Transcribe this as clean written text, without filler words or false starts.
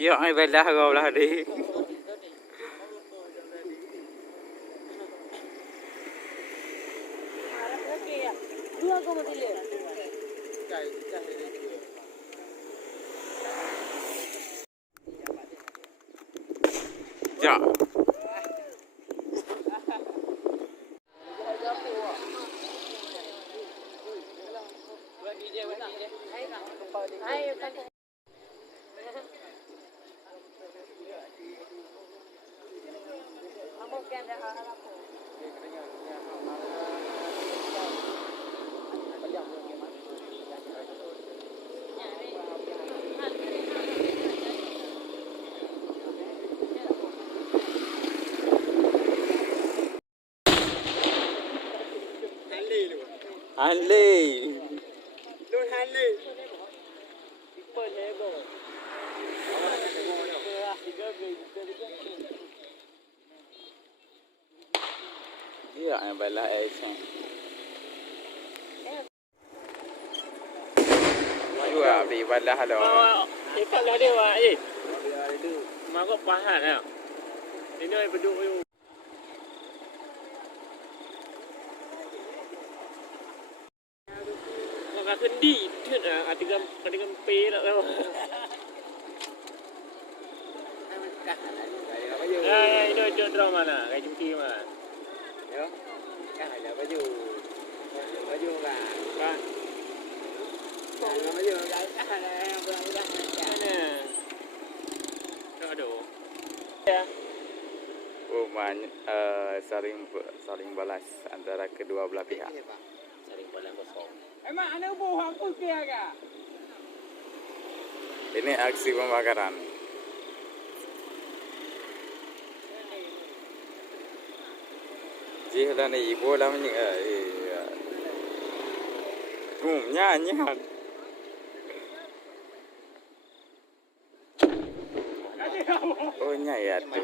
Yo ai belah kau lah di. Ya. Hanley. Luôn Hanley. Ya ai belah Aceh. Ayo abdi belah lo. Ikat lah dia wak eh. Mak kau pahat lah. Ini ai beduk you. Mak kendi tut ah atingam pe nak tahu. Ya ini itu drama mana? Kayak jumpi mana? Yo. Cái này là baju là Kan. là baju là cái này Mana? Aduh. Ya. Saling balas antara kedua belah pihak. Saling balas kosong. Emang ana buah apa dia ke? Ini aksi pembakaran. Ji dah ni ibu dah ni nyanyi. Oh nyayat tu.